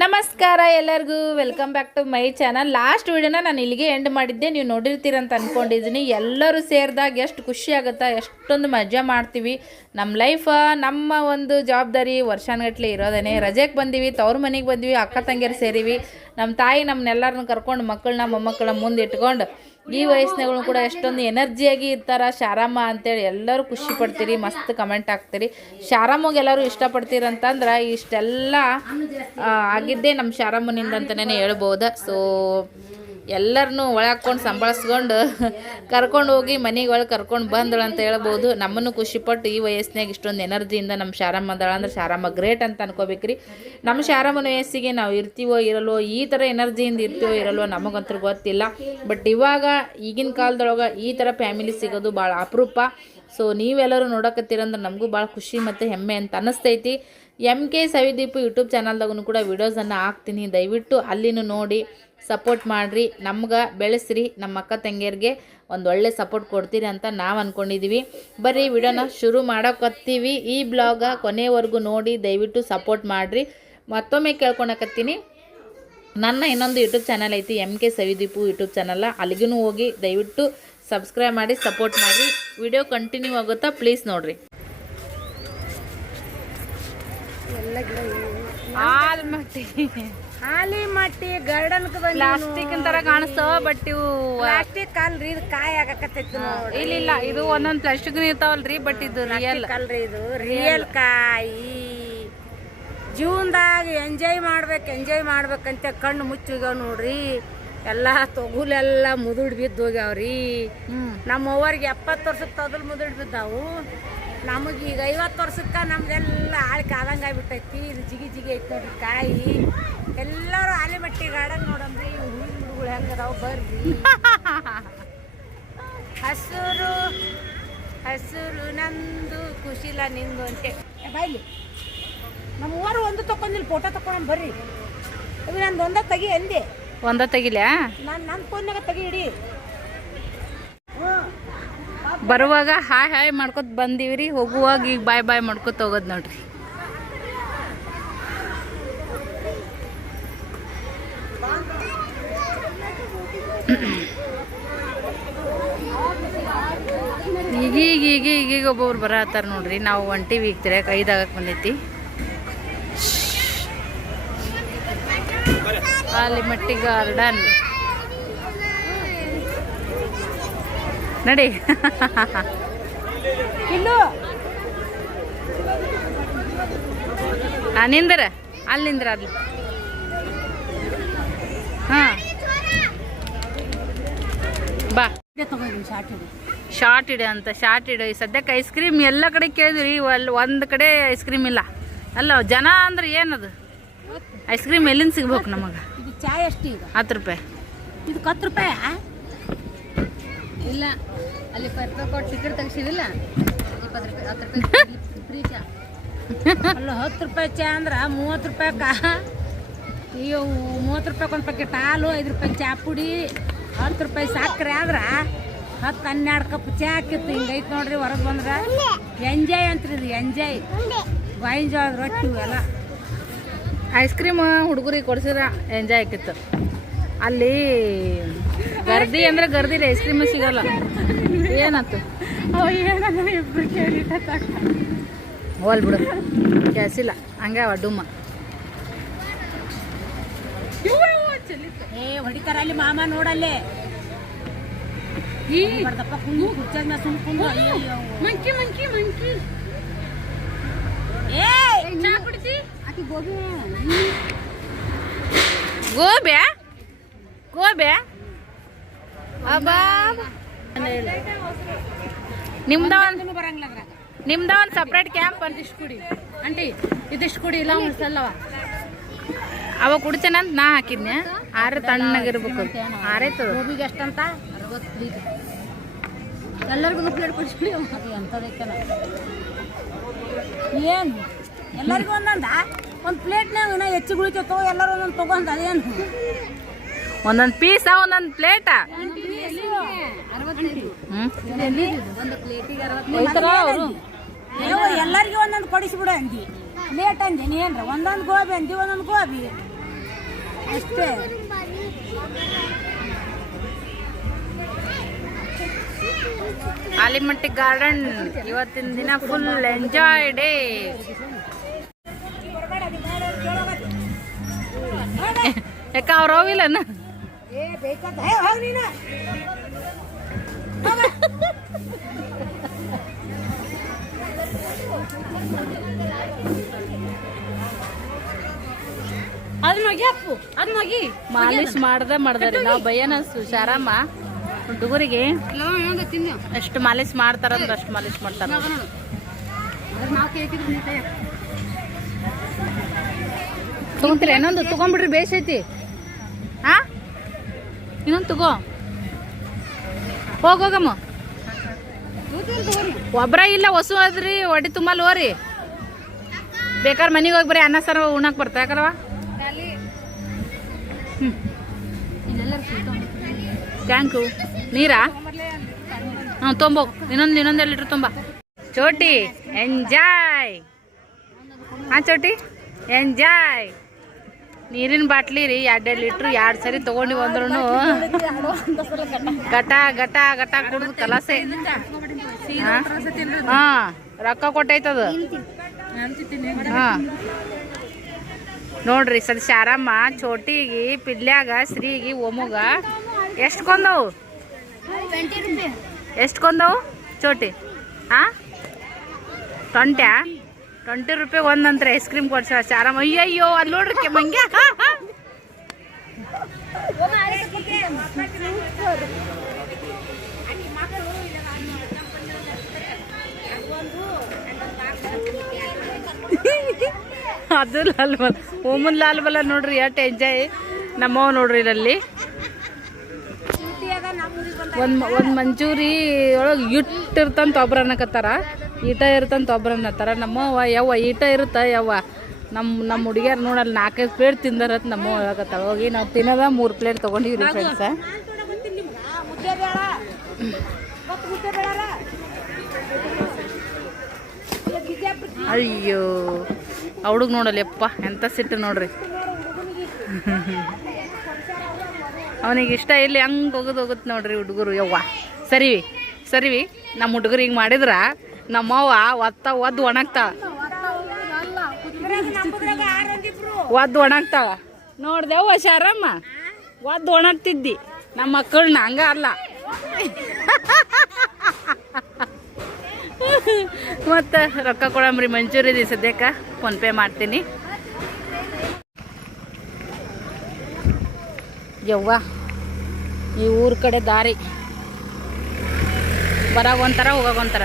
ನಮಸ್ಕಾರ ಎಲ್ಲರಿಗೂ, welcome back to my channel. Last ವಿಡಿಯೋನ ನಾನು ಇಲ್ಲಿಗೆ ಎಂಡ್ ಮಾಡಿದ್ದೆ, ನೀವು ನೋಡಿರ್ತೀರಂತ ಅಂದ್ಕೊಂಡಿದ್ದೀನಿ. ಎಲ್ಲರೂ ಸೇರಿದಾಗ ಎಷ್ಟು ಖುಷಿ ಆಗುತ್ತಾ, ಎಷ್ಟೊಂದು ಮಜಾ ಮಾಡ್ತೀವಿ. ನಮ್ಮ ಲೈಫ್, ನಮ್ಮ ಒಂದು ಜವಾಬ್ದಾರಿ ವರ್ಷಾನುಗಟ್ಲೆ ಇರೋದೇನೆ. ರಜೆಗೆ ಬಂದೀವಿ, ತವ್ರ ಮನೆಗೆ ಬಂದ್ವಿ, ಅಕ್ಕ ತಂಗಿಯರು ಸೇರಿವಿ. ನಮ್ಮ ತಾಯಿ ನಮ್ಮನ್ನೆಲ್ಲರನ್ನ ಕರ್ಕೊಂಡು ಮಕ್ಕಳನ್ನ ಮೊಮ್ಮಕ್ಕಳ ಮುಂದೆ ಇಟ್ಕೊಂಡು ಈ ವಯಸ್ಸಿನಗಳು ಕೂಡ ಎಷ್ಟೊಂದು ಎನರ್ಜಿಯಾಗಿ ಇರ್ತಾರೆ. ಶಾರಮ್ಮ ಅಂತೇಳಿ ಎಲ್ಲರೂ ಖುಷಿ ಪಡ್ತೀರಿ, ಮಸ್ತ್ ಕಮೆಂಟ್ ಹಾಕ್ತೀರಿ. ಶಾರಮ್ಮಗೆ ಎಲ್ಲರೂ ಇಷ್ಟಪಡ್ತೀರಂತಂದ್ರೆ ಇಷ್ಟೆಲ್ಲ ಆಗಿದ್ದೇ ನಮ್ಮ ಶಾರಮ್ಮನಿಂದ ಅಂತಲೇ ಹೇಳ್ಬೋದು. ಸೊ ಎಲ್ಲರನ್ನೂ ಒಳಗೆ ಸಂಭಾಳಿಸ್ಕೊಂಡು ಕರ್ಕೊಂಡು ಹೋಗಿ ಮನೆಗೆ ಒಳಗೆ ಕರ್ಕೊಂಡು ಬಂದಳು ಅಂತ ಹೇಳ್ಬೋದು. ನಮ್ಮನ್ನು ಖುಷಿಪಟ್ಟು ಈ ವಯಸ್ಸಿನಾಗ ಇಷ್ಟೊಂದು ಎನರ್ಜಿಯಿಂದ ನಮ್ಮ ಶಾರಮ್ಮ ಅದಳ ಅಂದ್ರೆ ಶಾರಮ್ಮ ಗ್ರೇಟ್ ಅಂತ ಅನ್ಕೋಬೇಕ್ರಿ. ನಮ್ಮ ಶಾರಮ್ಮನ ವಯಸ್ಸಿಗೆ ನಾವು ಇರ್ತೀವೋ ಇರಲ್ವೋ, ಈ ಥರ ಎನರ್ಜಿಯಿಂದ ಇರ್ತೀವೋ ಇರಲ್ವೋ ನಮಗಂತೂ ಗೊತ್ತಿಲ್ಲ. ಬಟ್ ಇವಾಗ ಈಗಿನ ಕಾಲದೊಳಗೆ ಈ ಥರ ಫ್ಯಾಮಿಲಿ ಸಿಗೋದು ಭಾಳ ಅಪರೂಪ. ಸೊ ನೀವೆಲ್ಲರೂ ನೋಡಕತ್ತೀರಂದ್ರೆ ನಮಗೂ ಭಾಳ ಖುಷಿ ಮತ್ತು ಹೆಮ್ಮೆ ಅಂತ ಅನ್ನಿಸ್ತೈತಿ. MK ಸವಿದೀಪು ಯೂಟ್ಯೂಬ್ ಚಾನಲ್ದಾಗೂ ಕೂಡ ವೀಡಿಯೋಸನ್ನು ಹಾಕ್ತೀನಿ, ದಯವಿಟ್ಟು ಅಲ್ಲಿನೂ ನೋಡಿ ಸಪೋರ್ಟ್ ಮಾಡಿರಿ, ನಮ್ಗೆ ಬೆಳೆಸ್ರಿ, ನಮ್ಮ ಅಕ್ಕ ತಂಗಿಯರಿಗೆ ಒಂದು ಒಳ್ಳೆ ಸಪೋರ್ಟ್ ಕೊಡ್ತೀರಿ ಅಂತ ನಾವು ಅಂದ್ಕೊಂಡಿದ್ದೀವಿ. ಬರ್ರಿ ವಿಡಿಯೋನ ಶುರು ಮಾಡೋಕತ್ತೀವಿ. ಈ ಬ್ಲಾಗ ಕೊನೆವರೆಗೂ ನೋಡಿ ದಯವಿಟ್ಟು ಸಪೋರ್ಟ್ ಮಾಡಿರಿ. ಮತ್ತೊಮ್ಮೆ ಕೇಳ್ಕೊಳಕತ್ತೀನಿ, ನನ್ನ ಇನ್ನೊಂದು ಯೂಟ್ಯೂಬ್ ಚಾನಲ್ ಐತಿ MK ಸವಿದೀಪು ಯೂಟ್ಯೂಬ್ ಚಾನಲ್, ಅಲ್ಲಿಗೂ ಹೋಗಿ ದಯವಿಟ್ಟು ಸಬ್ಸ್ಕ್ರೈಬ್ ಮಾಡಿ ಸಪೋರ್ಟ್ ಮಾಡಿರಿ. ವಿಡಿಯೋ ಕಂಟಿನ್ಯೂ ಆಗುತ್ತಾ, ಪ್ಲೀಸ್ ನೋಡಿರಿ. ಆಲಿಮಟ್ಟಿ ಗಾರ್ಡನ್ ಪ್ಲಾಸ್ಟಿಕ್ ತರ ಕಾಣಿಸ್ತಾವ, ಬಟ್ ಇವು ಪ್ಲಾಸ್ಟಿಕ್ ಅಲ್ರಿ, ಇದು ಕಾಯಿ ಆಗಕತ್ತೈತಿ ನೋಡಿ. ಇಲ್ಲ ಇದು ಒಂದೊಂದು ಪ್ಲಾಸ್ಟಿಕ್ ಇರ್ತಾವಲ್ರಿ, ಬಟ್ ಇದು ರಿಯಲ್ ಅಲ್ರಿ, ಇದು ರಿಯಲ್ ಕಾಯಿ. ಜೀವನದಾಗ ಎಂಜಾಯ್ ಮಾಡ್ಬೇಕಂತ ಕಣ್ಣು ಮುಚ್ಚೋಗ್ಯಾವ ನೋಡ್ರಿ. ಎಲ್ಲ ತೊಗುಲೆಲ್ಲ ಮುದುಡ್ ಬಿದ್ದು ಹೋಗ್ಯಾವ್ರಿ. ನಮ್ಮ ಅವ್ವರಿಗೆ 70 ವರ್ಷಕ್ಕೆ ತೊದಲು ಮುದುಡ್ ಬಿದ್ದಾವು. ನಮಗೀಗ 50 ವರ್ಷಕ್ಕೆ ನಮ್ದೆಲ್ಲ ಆಳಿಕೆ ಆದಂಗೆ ಆಗ್ಬಿಟ್ಟೈತಿ. ಇದು ಜಿಗಿ ಐತಿ ನೋಡ್ರಿ ಕಾಯಿ. ಎಲ್ಲರೂ ಆಲಿಮಟ್ಟಿ ಗಾರ್ಡನ್ ನೋಡಂದ್ರಿ, ಹೂವಿನ ಗಿಡಗಳು ಹೆಂಗದಾವು ಬರ್ರಿ. ಹಸುರು ನಂದು ಖುಷಿಲ ನಿಂದು ಅಂತೆ ಬಾಯ್ಲಿ. ನಮ್ಮ ಊರು ಒಂದು ತಕೊಂಡಿಲ್ಲ, ಫೋಟೋ ತಗೊಂಡ್ ಬರ್ರಿ. ಇದು ನಂದು ಒಂದ ತೆಗಿ ಅಂದೆ. ಒಂದ ತೆಗಿಲ್ಯಾ? ನನ್ನ ಫೋನ್ನಾಗ ತೆಗಿ ಇಡಿ. ಬರುವಾಗ ಹಾಯ್ ಮಾಡ್ಕೊತ ಬಂದೀವ್ರಿ, ಹೋಗುವಾಗ ಈಗ ಬಾಯ್ ಮಾಡ್ಕೊತ ಹೋಗೋದು ನೋಡ್ರಿ. ಈಗ ಒಬ್ಬೊಬ್ರು ಬರತ್ತಾರ ನೋಡ್ರಿ. ನಾವು ಹೊಂಟಿವಿ ಈಗ ತಿರ್ಯಾಕ, 5 ಆಗಕ್ಕೆ ಬಂದೈತಿ. ಆಲಿಮಟ್ಟಿ ಗಾರ್ಡನ್ ನಡಿ. ನಿಂದ್ರ ಅಲ್ಲಿ ಹಾಂ ಬಾ. ಶಾರ್ಟ್ ಇಡು ಅಂತ, ಶಾರ್ಟ್ ಇಡು. ಸದ್ಯಕ್ಕೆ ಐಸ್ ಕ್ರೀಮ್ ಎಲ್ಲ ಕಡೆ ಕೇಳಿದ್ರಿ, ಒಂದು ಕಡೆ ಐಸ್ ಕ್ರೀಮ್ ಇಲ್ಲ. ಅಲ್ಲ ಜನ ಅಂದ್ರೆ ಏನದು ಐಸ್ ಕ್ರೀಮ್ ಎಲ್ಲಿಂದ ಸಿಗ್ಬೇಕು ನಮಗೆ? ಇದು ಚಾಯ್ ಎಷ್ಟು ಈಗ? 10 ರೂಪಾಯಿ. ಇದು 10 ರೂಪಾಯಿ ಇಲ್ಲ, ಅಲ್ಲಿ 10 ರೂಪಾಯಿ ಟಿಕೆಟ್ ತೆಗಿಸಿದಿಲ್ಲ, 20 ರೂಪಾಯಿ 10 ರೂಪಾಯಿ ಫ್ರೀ ಚಾ. ಅಲ್ಲ 10 ರೂಪಾಯಿ ಚಾ ಅಂದ್ರೆ 30 ರೂಪಾಯಿಕ ಅಯ್ಯೋ 30 ರೂಪಾಯಿಗೆ ಒಂದು ಪ್ಯಾಕೆಟ್ ಹಾಲು, 5 ರೂಪಾಯಿ ಚಾ ಪುಡಿ, 10 ರೂಪಾಯಿ ಸಕ್ಕರೆ ಆದ್ರೆ 10-12 ಕಪ್ ಚಾ ಹಾಕಿತ್ತು. ಹಿಂಗೈತೆ ನೋಡ್ರಿ. ಹೊರಗೆ ಬಂದ್ರೆ ಎಂಜಾಯ್ ಅಂತ್ರಿ, ಇದು ಎಂಜಾಯ್. ಬಾಯಿನ ಜೋಳದ ರೊಟ್ಟಿ ಇವೆಲ್ಲ. ಐಸ್ ಕ್ರೀಮ್ ಹುಡುಗರಿಗೆ ಕೊಡ್ಸಿದ್ರೆ ಎಂಜಾಯ್ ಆಕಿತ್ತು. ಅಲ್ಲಿ ಗರ್ದಿ ಅಂದ್ರೆ ಗರ್ದಿಲ್ಲ, ಐಸ್ ಕ್ರೀಮ್ ಸಿಗಲ್ಲ. ಏನಾಯ್ತು ಇಬ್ರು ಕೇಳಿ ಹೋಲ್ ಬಿಡು, ಕ್ಯಾಸಿಲ್ಲ ಹಂಗೆ ಡುಮ್ಮ. ಹೊಡಿತಾರ ಅಲ್ಲಿ ಮಾಮ ನೋಡಲ್ಲೇ. ಬರ್ದಪ್ಪ ಕುಂದು ಕುರ್ಚಾಗ ಮೇಲೆ ಸುಮ್ಕೊಂಡು ಮಂಕಿ ಚಾ ಕುಡಿಸಿ ಆಕಿ ಗೋಬ್ಯಾ ಅಬ್ಬಾ. ನಿಮ್ದ ಒಂದು ಸಪ್ರೇಟ್ ಕ್ಯಾಂಪ್ ಇದಿಷ್ಟು ಕುಡಿ ಅಂಟಿ, ಇದಿಷ್ಟು ಕುಡಿ. ಇಲ್ಲ ಉಳಿಸಲ್ಲವ ಅವ ಕುಡಿತೇನಂತ ನಾ ಹಾಕಿದ್ನೆ. ಆರೆ ತಣ್ಣಗಿರ್ಬೇಕು. ಆರೈತು ಗೋಬಿಗೆ ಎಷ್ಟಂತ? 60 ಎಲ್ಲರಿಗೂ ಪ್ಲೇಟ್ ಕೊಡಿಸ್ಬಿಡಿ. ಅದು ಎಂಥದೈತನ ಏನು ಎಲ್ಲರಿಗೂ ಒಂದೊಂದ ಒಂದು ಪ್ಲೇಟ್ನಾಗ ನಾ ಹೆಚ್ಚು ಉಳಿತೈತೋ, ಎಲ್ಲರೂ ಒಂದೊಂದು ತಗೊಂಡ್ ಅದೇನು ಒಂದೊಂದು ಪೀಸ ಒಂದೊಂದು ಪ್ಲೇಟ. 60 ಒಂದು ಪ್ಲೇಟಿಗೆ 60. ಎಲ್ಲರಿಗೂ ಒಂದೊಂದು ಕೊಡಿಸ್ಬಿಡು ಅಂದಿ. ಲೇಟ್ ಅಂದಿನಿ ಏನ್ರ ಒಂದೊಂದು ಗೋಬಿ ಅಂದಿ, ಒಂದೊಂದು ಗೋಬಿ ಅಷ್ಟೇ. ಆಲಿಮಟ್ಟಿ ಗಾರ್ಡನ್ ಇವತ್ತಿನ ದಿನ ಫುಲ್ ಎಂಜಾಯ್ ಡೇ. ಯಾಕ ಅವ್ರು ಹೋಗಿಲ್ಲನ? ಮಾಲಿಶ್ ಮಾಡ್ದ್ರಿ ನಾವು ಭಯನ ಶಾರಮ್ಮ ಹುಡುಗರಿಗೆ ಎಷ್ಟು ಮಾಲಿಶ್ ಮಾಡ್ತಾರಂದ್ರೆ ಅಷ್ಟು ಮಾಲಿಶ್ ಮಾಡ್ತಾರ. ತಗೊಂತೀರಿ ಇನ್ನೊಂದು? ತಗೊಂಡ್ಬಿಡ್ರಿ, ಬೇಸೈತಿ. ಹಾ, ಇನ್ನೊಂದು ತಗೋ. ಹೋಗಮ್ಮ, ಒಬ್ರ ಇಲ್ಲ ಹೊಸು ಅದ್ರಿ ಹೊಡಿ ತುಂಬಲ್ ಹೋರಿ. ಬೇಕಾದ್ರೆ ಮನೆಗೆ ಹೋಗಿ ಬರೀ ಅನ್ನ ಸಾರು ಉಣ್ಣಾಕ್ ಬರ್ತಾ ಯಾಕಲ್ವ? ಟ್ಯಾಂಕು ನೀರಾ? ಹಾಂ ತೊಂಬೋ, ಇನ್ನೊಂದು ಲೀಟ್ರ್ ತುಂಬ. ಚೋಟಿ ಎಂಜಾಯ್. ಹಾಂ ಚೋಟಿ ಎಂಜಾಯ್. ನೀರಿನ ಬಾಟ್ಲಿ ರೀ 2 ಲೀಟ್ರ್ 2 ಸರಿ ತೊಗೊಂಡು ಬಂದ್ರು ಗಟ ಗಟ ಗಟ ಕುಡ್ದು ಕಲಾಸೆ. ಹಾಂ ರೊಕ್ಕ ಕೊಟ್ಟೈತದು. ಹಾಂ ನೋಡ್ರಿ ಸದ್ ಶಾರಮ್ಮ ಚೋಟಿಗೆ, ಪಿಲ್ಯಾಗ, ಶ್ರೀಗಿ, ಒಮ್ಮಗ ಎಷ್ಟು ಕೊಂದವು? ಎಷ್ಟು ಕೊಂದವು ಚೋಟಿ? ಹಾಂ 20 ರೂಪಾಯಿ ಒಂದಂತ್ರ ಐಸ್ ಕ್ರೀಮ್ ಕೊಡ್ಸ ಶಾರಮ್ಮ. ಅಯ್ಯಯ್ಯೋ ಅಲ್ಲಿ ನೋಡ್ರಿ ಮಂಗ್ಯ. ಅದು ಲಾಲ್ ಬಲ್, ಓಮನ್ ಲಾಲ್ ಬಲ್ಲ ನೋಡ್ರಿ ಎಷ್ಟು ಎಂಜಾಯ್. ನಮ್ಮವ್ ನೋಡ್ರಿ ಇಲ್ಲಿ ಒಂದು ಮಂಚೂರಿ ಒಳಗೆ ಇಟ್ಟಿರ್ತಂತ ಒಬ್ರು ಅನ್ನಕತ್ತಾರ, ಈಟ ಇರ್ತಂತ ಒಬ್ರು ಅನ್ನತ್ತಾರ. ನಮ್ಮವ್ವ ಯವ್ವ ಈಟ ಇರುತ್ತ ಯವ್ವ, ನಮ್ಮ ಹುಡುಗಿಯರು ನೋಡಲ್ಲ 4-5 ಪ್ಲೇಟ್ ತಿಂದಾರತ್ ನಮ್ಮವ್ವ ಹೇಳಕತ್ತಾಳ. ಹೋಗಿ ನಾವು ತಿನ್ನೋದ 3 ಪ್ಲೇಟ್ ತೊಗೊಂಡಿವ್ರಿ ಫ್ರೆಂಡ್ಸ. ಅಯ್ಯೋ ಆ ಹುಡುಗ ನೋಡಲ್ಲ ಯಪ್ಪ ಎಂತ ಸಿಟ್ಟು ನೋಡ್ರಿ. ಅವನಿಗೆ ಇಷ್ಟ ಇಲ್ಲಿ ಹಂಗೆ ಹೋಗುತ್ತೆ ನೋಡ್ರಿ ಹುಡುಗರು. ಯವ್ವ ಸರಿವಿ ನಮ್ಮ ಹುಡುಗರು ಹಿಂಗೆ ಮಾಡಿದ್ರ ನಮ್ಮವ್ವ ಒದ್ದು ಒಣಗ್ತಾಳ, ಒದ್ದು ಒಣಗ್ತಾಳ. ನೋಡ್ದೆವ್ವ ಶಾರಮ್ಮ, ಒದ್ದು ಒಣಗ್ತಿದ್ದಿ ನಮ್ಮ ಮಕ್ಕಳನ್ನ, ಹಂಗ ಅಲ್ಲ. ಮತ್ತು ರೊಕ್ಕ ಕೊಡಂಬ್ರಿ ಮಂಚೂರಿ ಸದ್ಯಕ್ಕೆ ಫೋನ್ಪೇ ಮಾಡ್ತೀನಿ. ಯವ್ವ ಈ ಊರ ಕಡೆ ದಾರಿ ಬರಾಗೊಂಥರ ಹೋಗೋಗೊಂಥರ.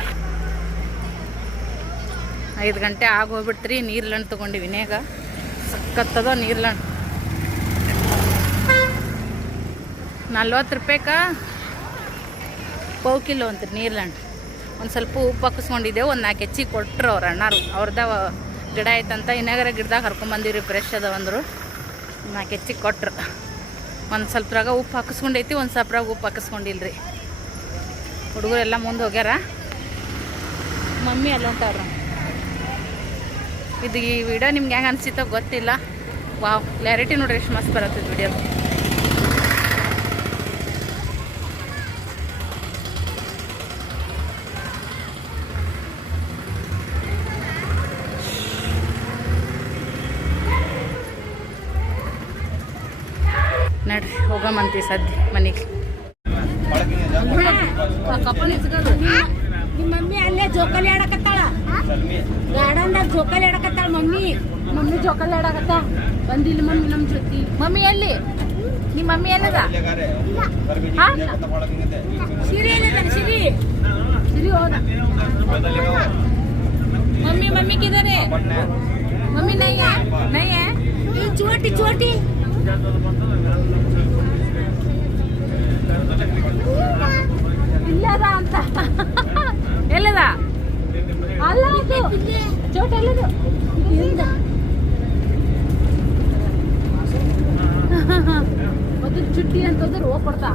5 ಗಂಟೆ ಆಗೋಗ್ಬಿಡ್ತ್ರಿ. ನೀರ್ಲಣ್ಣು ತೊಗೊಂಡು ವಿನೇಗ ಸಕ್ಕತ್ತದ ನೀರ್ಲಣ್ಣು 40 ರೂಪಾಯಿಕ ಪಾವು ಕಿಲೋ ಅಂತೀರಿ ನೀರ್ಲಣ್ಣು. ಒಂದು ಸ್ವಲ್ಪ ಉಪ್ಪು ಹಾಕಿಸ್ಕೊಂಡಿದ್ದೆವು, ಒಂದು 4 ಹೆಚ್ಚಿಗೆ ಕೊಟ್ಟರು ಅವ್ರು ಅಣ್ಣಾರು. ಅವ್ರದ ಗಿಡ ಐತಂತ ಇನ್ನಾಗರ ಗಿಡದಾಗ ಹರ್ಕೊಂಬಂದಿವ್ರಿ, ಫ್ರೆಶ್ ಅದ ಅಂದರು. 4 ಹೆಚ್ಚಿಗೆ ಕೊಟ್ರು. ಒಂದು ಸ್ವಲ್ಪರಾಗ ಉಪ್ಪು ಹಾಕಿಸ್ಕೊಂಡೈತಿ, ಒಂದು ಸ್ವಲ್ಪರಾಗ ಉಪ್ಪು ಹಾಕಿಸ್ಕೊಂಡಿಲ್ರಿ. ಹುಡುಗರೆಲ್ಲ ಮುಂದೆ ಹೋಗ್ಯಾರ, ಮಮ್ಮಿ ಅಲ್ಲಿ ಹೊಂಟವ್ರ. ಇದು ಈ ವಿಡಿಯೋ ನಿಮ್ಗೆ ಹೆಂಗೆ ಅನಿಸಿತೋ ಗೊತ್ತಿಲ್ಲ. ವಾವ್ ಕ್ಲಾರಿಟಿ ನೋಡ್ರಿ ಎಷ್ಟು ಮಸ್ತ್ ಬರುತ್ತೆ ವಿಡಿಯೋ. ನಡ್ರಿ ಹೋಗಮಂತೀವಿ ಸದ್ಯ ಮನೆಗೆ. ನಿಮ್ಮ ಮಮ್ಮಿ ಅಲ್ಲೇ ಜೋಕಾಲಿ ಆಡಕತ್ತಾಳ, ಗಾರ್ಡನ್ದಾಗ ಜೋಕಾಲಿ ಆಡಕತ್ತಾಳ. ಮಮ್ಮಿ ಜೋಕಾಲಿ ಆಡಕತ್ತ ಬಂದಿಲ್ಲ ಮಮ್ಮಿ ನಮ್ಮ ಜೊತೆ. ಮಮ್ಮಿ ಎಲ್ಲಿ? ನಿಮ್ಮ ಮಮ್ಮಿ ಎಲ್ಲದ? ಸಿರಿ ಎಲ್ಲದ? ಸಿರಿ ಹೋದ. मम्मी किधर है? मम्मी नहीं है छोटी ಇಲ್ಲದ ಅಂತ ಎಲ್ಲದ ಅಲ್ಲ ಅದು ಚೋಟ ಎಲ್ಲದು ಮೊದಲು ಚುಟ್ಟಿ ಅಂತಂದ್ರೆ ಹೋಗಿ ಕೊಡ್ತಾ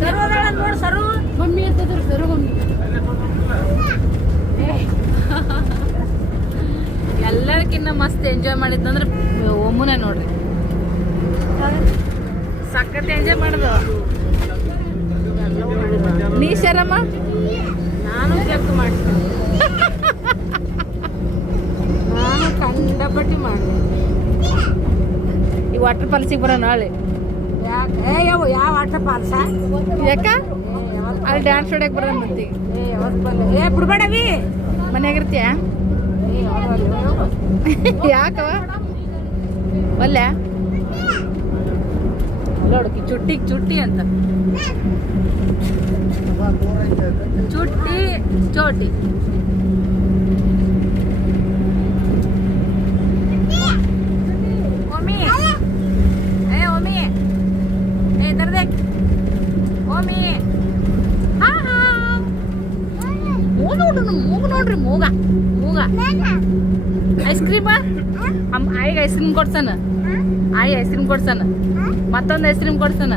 ಸರ್ವದಳ ನೋಡಿ ಸರು ಮಮ್ಮಿ ಅಂತಂದ್ರೆ ಸರು ಮಮ್ಮಿ ಎಲ್ಲರಿಗೂ ಎಲ್ಲರಕ್ಕಿನ್ನ ಮಸ್ತ್ ಎಂಜಾಯ್ ಮಾಡಿದ್ದಂದ್ರೆ ಒಮ್ಮನೆ ನೋಡ್ರಿ ಸಖತ್ ಎಂಜಾಯ್ ಮಾಡುದು ನೀ ಶರಮ್ಮ ನಾನು ಜಗ್ಗು ಮಾಡ್ತೀನಿ ನಾನು ಕಂಡಪಟ್ಟಿ ಮಾಡಿದೆ ಈ ವಾಟರ್ ಫಾಲ್ಸಿಗೆ ಬರೋ ನಾಳೆ ಯಾಕೆ ಯಾವ ವಾಟರ್ ಫಾಲ್ಸ ಯಾಕ ಅಲ್ಲಿ ಡ್ಯಾನ್ಸ್ ಹೊಡ್ಯಕ್ ಬರೋಣ ಮಂದಿ ಬಿಡ್ಬೇಡವಿ ಮನ್ಯಾಗಿರ್ತೀಯ ಯಾಕವ ಒಲ್ಲ ನೋಡಕಿ ಚುಟ್ಟಿ ಅಂತ ಚುಟ್ಟಿ ಚೋಟಿ ओमी ओमी इधर देख ओमी हाँ हाँ ಮೂಗು ನೋಡ್ರಿ ಮೂಗ ಐಸ್ ಕ್ರೀಮ್ ಆಯಿಗೆ ಐಸ್ ಕ್ರೀಮ್ ಕೊಡ್ಸನ ಐಸ್ ಕ್ರೀಮ್ ಕೊಡ್ಸನ ಮತ್ತೊಂದು ಐಸ್ ಕ್ರೀಮ್ ಕೊಡ್ಸನ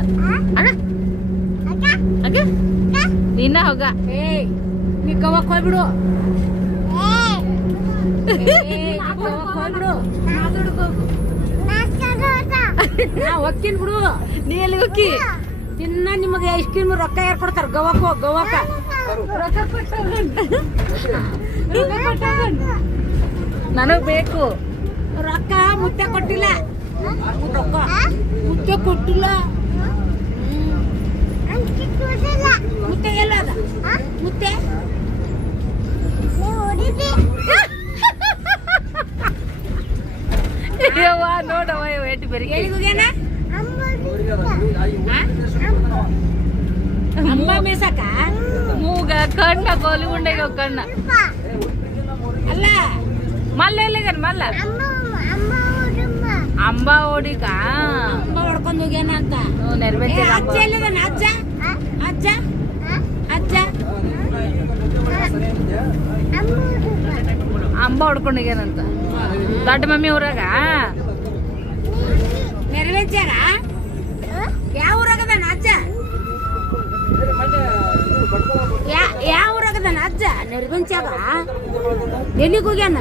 ಹಾಗೆ ನೀನ ಹೋಗ ನೀ ಗವಕ್ ಹೋಗ್ಬಿಡು ಹೋಗ್ಬಿಡು ನಾ ಹೊಕ್ಕಿನ್ ಬಿಡು ನೀ ಎಲ್ಲಿ ಹೋಗಿ ಇನ್ನ ನಿಮಗೆ ಐಸ್ ಕ್ರೀಮ್ ರೊಕ್ಕ ಯಾರು ಕೊಡ್ತಾರ ಗವಕ ನನಗ್ ಬೇಕು ರೊಕ್ಕ ಮುತ್ತೆ ಕೊಟ್ಟಿಲ್ಲ ರೊಕ್ಕ ಮುತ್ತೆ ಕೊಟ್ಟಿಲ್ಲ ಮುತ್ತೆ ಎಲ್ಲ ಅದ ಮುತ್ತೆ ಯವ್ವ ನೋಡವ್ವ ಎಟ್ಟು ಬೆರಿಗೆ ಎಲ್ಲಿಗೋಗ್ಯಾನ ಅಮ್ಮ ಮೇಸಕ ಮೂಗ ಕಣ್ಣ ಕೋಲಿಗುಂಡೆಗೆ ಕಣ್ಣ ಅಲ್ಲ ಮಲ್ಲ ಎಲ್ಲಿಗನ್ ಮಲ್ಲ ಅಂಬ ಓಡಿಕ ಅಮ್ಮ ಹೊಡ್ಕೊಂಡು ಹೋಗ್ಯಾನ ಅಂತ ನೆರವೇರ್ತಿ ಅಜ್ಜ ಎಲ್ಲದಾನ ಅಜ್ಜ ಅಜ್ಜ ಅಜ್ಜ ಅಂಬ ಹೊಡ್ಕೊಂಡಿಗೇನಂತ ದೊಡ್ಡ ಮಮ್ಮಿ ಊರಾಗ ನೆರವೇರ್ಚಾರ ಯಾವ ಊರಾಗದಾನ ಅಜ್ಜ ಯಾವ ಊರಾಗದಾನ ಅಜ್ಜ ನೆರವೇರ್ಚಾಗ ಎಲ್ಲಿಗೆ ಹೋಗ್ಯಾನ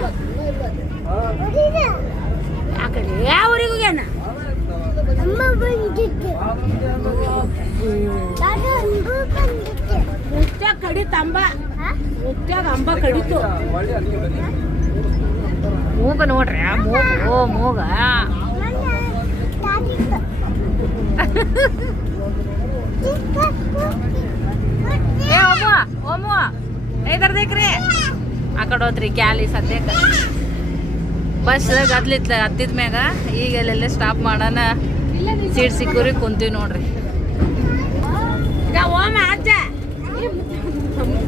ಆ ಕಡೆ ಯಾವ ಊರಿಗೆ ಹೋಗ್ಯಾನ ಮುತ್ಯ ಕಡಿತಂಬ ಮುತ್ಯಾಗ ಅಂಬ ಕಡಿತು ಮೂಗ ನೋಡ್ರಿ ಮೂಗ ಏ ಓಮು ಐದರ್ ದೇಕ್ರಿ ಆ ಕಡೆ ಹೋತ್ರಿ ಕ್ಯಾಲಿ ಸದ್ಯಕ್ಕೆ ಬಸ್ ಹತ್ತಿದ ಮ್ಯಾಗ ಈಗ ಎಲ್ಲೆಲ್ಲ ಸ್ಟಾಪ್ ಮಾಡೋಣ ಸೀಟ್ ಸಿಕ್ಕೂರಿ ಕುಂತೀವಿ ನೋಡ್ರಿ ಈಗ ಓಮ ಅಜ್ಜ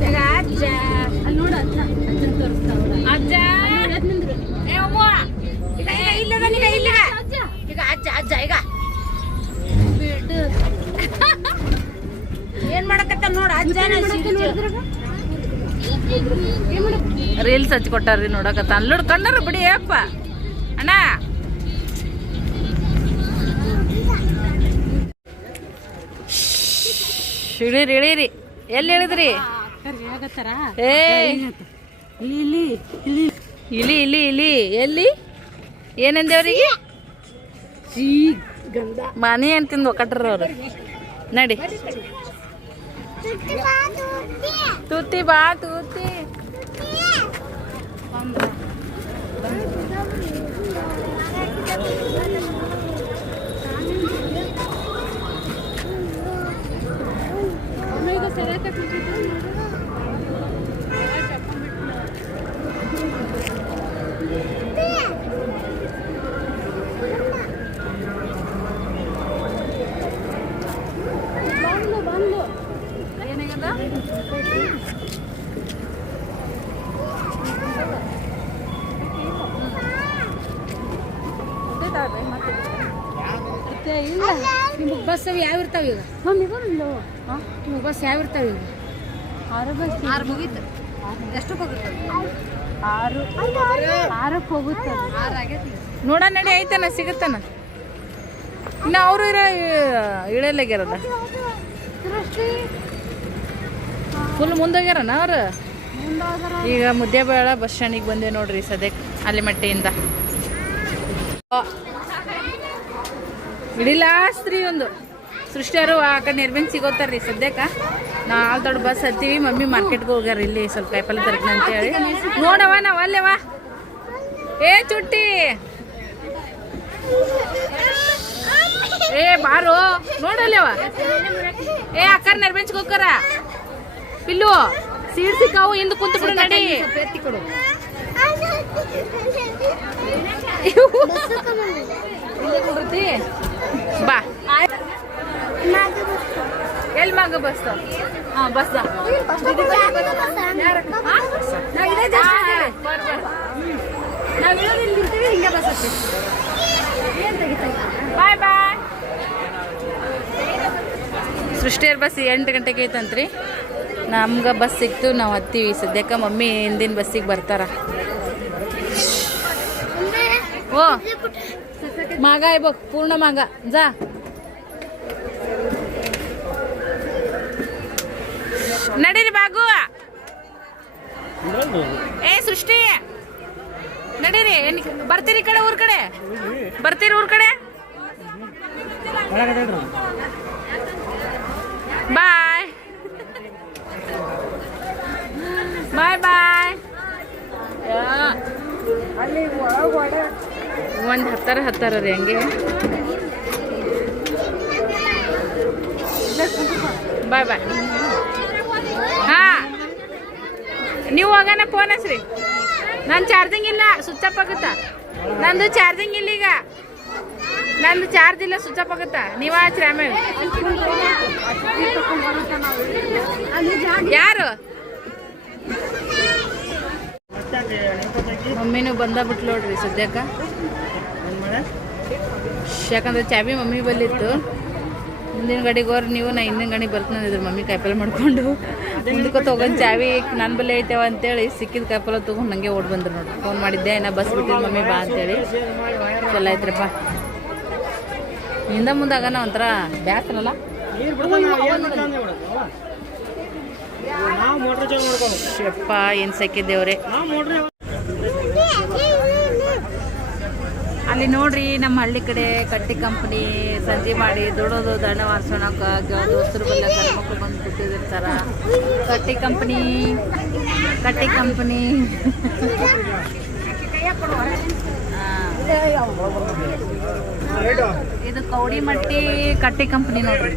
ಈಗ ಅಜ್ಜ ಅಲ್ಲಿ ನೋಡು ಅಜ್ಜ ಏ ಓಮ ಈಗ ಇಲ್ಲದ ಈಗ ಈಗ ಅಜ್ಜ ಈಗ ಏನ್ ಮಾಡಕತ್ತ ನೋಡ ಅಜ್ಜನ ರೀಲ್ಸ್ ಹಚ್ಚಿ ಕೊಟ್ಟಾರ್ರಿ ನೋಡಕತ್ತ ಅಲ್ಲಿ ಕಣ್ಣಾರ ಬಿಡಿ ಅಪ್ಪ ಅಣ್ಣ ಇಳಿರಿ ಎಲ್ಲಿ ಹೇಳಿದ್ರಿ ಏ ಇಲಿ ಎಲ್ಲಿ ಏನಂದೇವ್ರಿಗೆ ಮನೆ ಅಂತ ತಿಂದು ಒಕ್ಕಟ್ರ ಅವ್ರು ನಡಿ ತೂತಿ ಬಾ ತೂತಿ ನಿಮಗೆ ಬಸ್ ಯಾವ ಇರ್ತಾವ ಈಗ ನಿಮಗೆ ಬಸ್ ಯಾವ ಇರ್ತಾವ ಈಗ 6 ಮುಗೀತು ಎಷ್ಟಕ್ಕೆ ಹೋಗುತ್ತೆ 6ಕ್ಕೆ ಹೋಗುತ್ತೆ 6 ಆಗೈತಿ ನೋಡ ನಡಿ ಐತನ ಸಿಗುತ್ತಾನ ಇನ್ನು ಅವರು ಇಳಲಾಗ್ಯಾರಲ್ಲ ಫುಲ್ ಮುಂದೋಗ್ಯಾರನ ಅವ್ರು ಈಗ ಮುದ್ದೇಬೇಳ ಬಸ್ ಸ್ಟ್ಯಾಂಡಿಗೆ ಬಂದೆ ನೋಡ್ರಿ ಸದ್ಯಕ್ಕೆ ಆಲಿಮಟ್ಟಿಯಿಂದ. ಇಡಿಲಾಸ್ತ್ರಿ ಒಂದು ಸೃಷ್ಟಿಯವರು ಆ ಕಡೆ ನಿರ್ಬಂದ್ ಸಿಗೋತಾರ್ರಿ ಸದ್ಯಕ್ಕೆ. ನಾವು ದೊಡ್ಡ ಬಸ್ ಹತ್ತೀವಿ. ಮಮ್ಮಿ ಮಾರ್ಕೆಟ್ಗೆ ಹೋಗ್ಯಾರ, ಇಲ್ಲಿ ಸ್ವಲ್ಪ ಕಾಯಿಪಲ್ಲೆ ತರ್ತೀನಿ ಅಂತ ಹೇಳಿ. ನೋಡವ ನಾವು ಅಲ್ಲೇವಾ ಏ ಚುಟ್ಟಿ ಏ ಬಾರು ನೋಡಲ್ಲವ. ಏ ಅಕ್ಕಾರ ನಿರ್ಬಂಚ್ಗೆ ಹೋಗ್ತಾರ ಪಿಲ್ಲು ಸೀಡ್ ಸಿಕ್ಕಾವು ಹಿಂದೆ ಕುಂತು ಬಿಡು ನಡಿ. ಬಾ ಎಲ್ಲಿ ಮಗ ಬಸ್? ಹಾಂ ಬಸ್ ಬಾಯ್ ಬಾಯ್. ಸೃಷ್ಟಿಯರ್ ಬಸ್ 8 ಗಂಟೆಗೆ ಐತಂತ್ರಿ. ನಮ್ಗೆ ಬಸ್ ಸಿಕ್ತು, ನಾವು ಹತ್ತೀವಿ. ಸದ್ಯಕ್ಕೆ ಮಮ್ಮಿ ಹಿಂದಿನ ಬಸ್ಸಿಗೆ ಬರ್ತಾರ. ಓ ಮಾಗ ಇರ್ಬೇಕು, ಪೂರ್ಣ ಮಾಗ ಜಾ. ನಡೀರಿ ಬಾಗು. ಏ ಸೃಷ್ಟಿ ನಡೀರಿ. ಬರ್ತೀರಿ ಈ ಕಡೆ ಊರ್ ಕಡೆ? ಬರ್ತೀರಿ ಊರ್ ಕಡೆ? ಬಾಯ್ ಬಾಯ್ ಬಾಯ್. ಒಂದು ಹತ್ತಾರ ರೀ ಹಂಗೆ. ಬಾಯ್ ಬಾಯ್. ಹಾಂ ನೀವು ಹೋಗೋಣ, ಫೋನ್ ಹಚ್ರಿ. ನನ್ನ ಚಾರ್ಜಿಂಗ್ ಇಲ್ಲ, ಸ್ವಿಚ್ ಆಫ್ ಆಗುತ್ತಾ. ನಂದು ಚಾರ್ಜಿಂಗ್ ಇಲ್ಲ ಈಗ, ನಂದು ಚಾರ್ಜ್ ಇಲ್ಲ, ಸ್ವಿಚ್ ಆಫ್ ಆಗುತ್ತಾ. ನೀವು ಹಚ್ರಿ ಆಮೇಲೆ. ಯಾರು? ಮಮ್ಮಿನೂ ಬಂದಾಗ್ಬಿಟ್ಲು ನೋಡ್ರಿ ಸದ್ಯಕ್ಕೆ. ಯಾಕಂದ್ರೆ ಚಾಬಿ ಮಮ್ಮಿ ಬಲ್ಲಿತ್ತು. ಮುಂದಿನ ಗಾಡಿಗೆ ಹೋರ್ ನೀವು, ನಾ ಹಿಂದಿನ ಗಾಡಿಗೆ ಬರ್ತಾನಿದ್ರು. ಮಮ್ಮಿ ಕಾಯಿಪಲ್ಲೆ ಮಾಡ್ಕೊಂಡು ಮುಂದಕ್ಕೆ ತೊಗೊಂಡು ಚಾವಿ ನನ್ನ ಬಲ್ಲಿ ಐತೇವ ಅಂತೇಳಿ ಸಿಕ್ಕಿದ ಕಾಯಿಪಲ್ಲೆ ತೊಗೊಂಡು ನನಗೆ ಓಡಿ ಬಂದ್ರು ನೋಡಿ. ಫೋನ್ ಮಾಡಿದ್ದೆ, ನಾ ಬಸ್ ಬಿಟ್ಟಿದ್ದು ಮಮ್ಮಿ ಬಾ ಅಂತೇಳಿ. ಚಲೋ ಐತ್ರಪ್ಪ. ಹಿಂದೆ ಮುಂದಾಗನ ಒಂಥರ ಬ್ಯಾಸ್ರಲ್ಲ. ಯಪ್ಪ ಏನು ಸಕ್ಕಿದ್ದೇವ್ರೆ. ಅಲ್ಲಿ ನೋಡ್ರಿ, ನಮ್ಮ ಹಳ್ಳಿ ಕಡೆ ಕಟ್ಟಿ ಕಂಪ್ನಿ ಸಂಜೆ ಮಾಡಿ ದುಡೋದು ದಂಡ ವಾರ್ಸೋಣಕ್ಕೆ ದೋಸ್ತರು ಬಲ್ಲ ಗಂಡ್ಮಕ್ಳು ಬಂದು ಕೂತಿರ್ತಾರ. ಕಟ್ಟಿ ಕಂಪ್ನಿ ಇದು ಕೌಡಿಮಟ್ಟಿ ಕಟ್ಟಿ ಕಂಪ್ನಿ ನೋಡ್ರಿ.